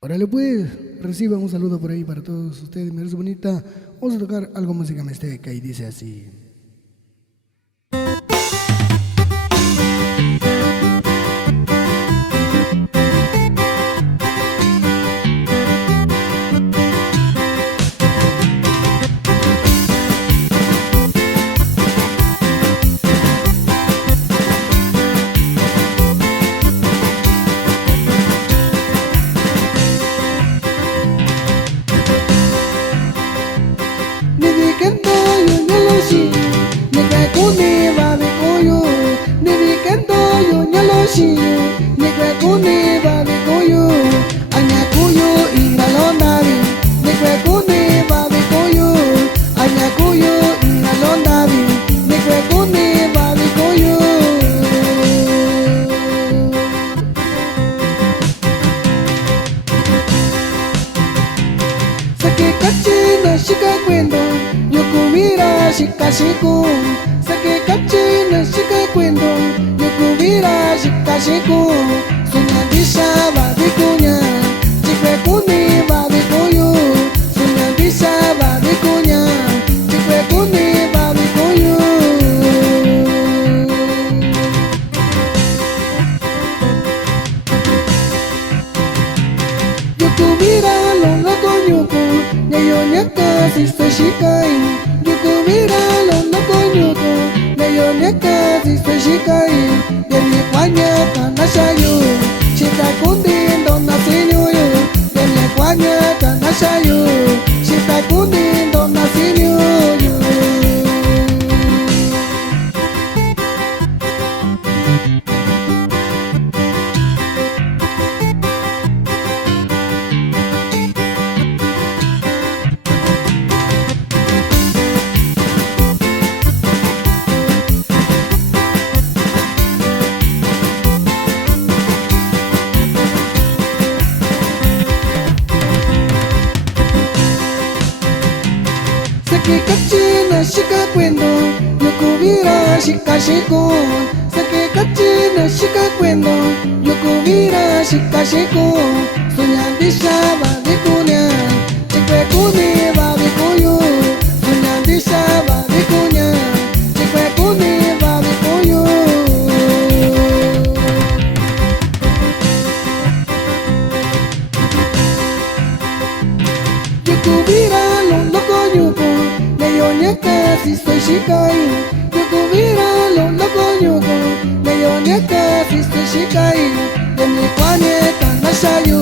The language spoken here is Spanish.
Órale pues, reciban un saludo por ahí para todos ustedes, mi raza bonita. Vamos a tocar algo música mixteca y dice así. Nibikento yo nyaloshi Nikwe kuni babi koyo Nibikento yo nyaloshi Nikwe kuni babi koyo Anya kuyo iralondabi Nikwe kuni babi koyo Anya kuyo iralondabi Nikwe kuni babi koyo Sake kachi na shika kwendo Yukubira shikashiku Sake kachi na shika kwendo Yukubira shikashiku Sunyandisha babikunya Chikwe kuni babikuyu Sunyandisha babikunya Chikwe kuni babikuyu Yukubira longa konyuku Nyayo nyaka sisa shikai Yukubira longa konyuku Nyayo nyaka sisa shikai Yemi kwanya kanashayu Shita kundi ndona sinyuyu Yemi kwanya kanashayu Shita kundi ndona sinyuyu Sake kachi na shika kwendo Yukubira shikashiku Sake kachi na shika kwendo Yukubira shikashiku Sunyandisha babikunya Chikwe kuni babikuyu Sunyandisha babikunya Chikwe kuni babikuyu Yukubira londo konyuku Neyo nyaka sisto shikai Yukubira londo konyuku Neyo nyaka sisto shikai Demi kwane kanashayu